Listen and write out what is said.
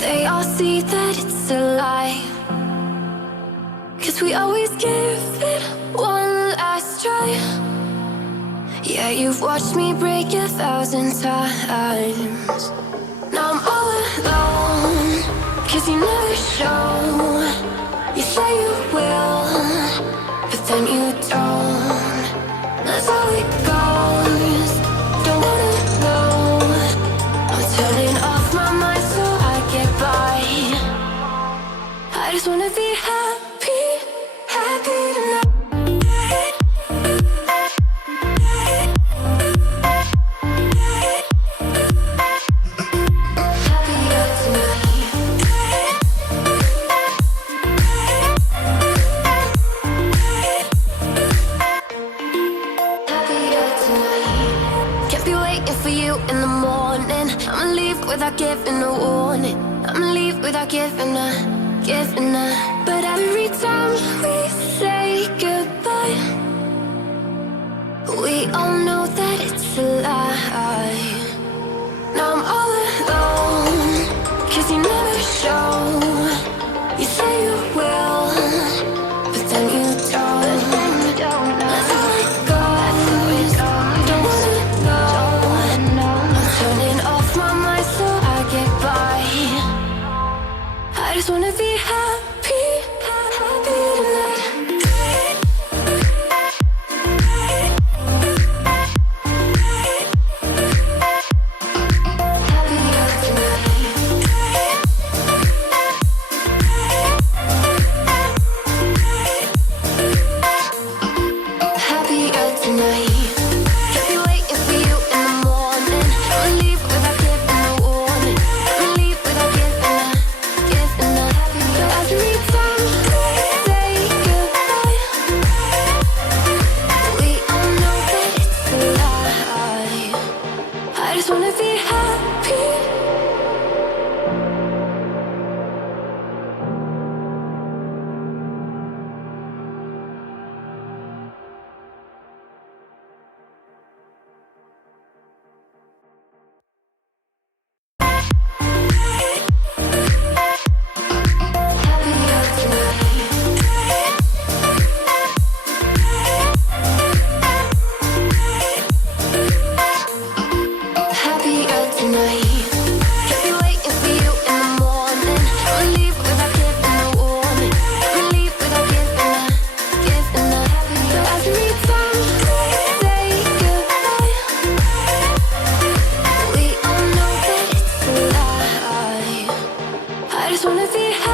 They all see that it's a lie, 'cause we always give it one last try. Yeah, you've watched me break 1,000 times. Now I'm all alone, 'cause you never show. You say you will, but then you don't. That's how it goes. Don't wanna know. I'm turning off my mind so I get by. I just wanna be happy, happy tonight. Without giving a warning, I'ma leave without giving a. But every time we say goodbye, we all know that it's a lie. Now I'm all alone, 'cause you never show. You say you will, but then you don't. That's how it goes. Don't wanna know. I'm turning off my mind so I get by. I just wanna be happy, happy tonight. I just wanna be happy. I just wanna be happy.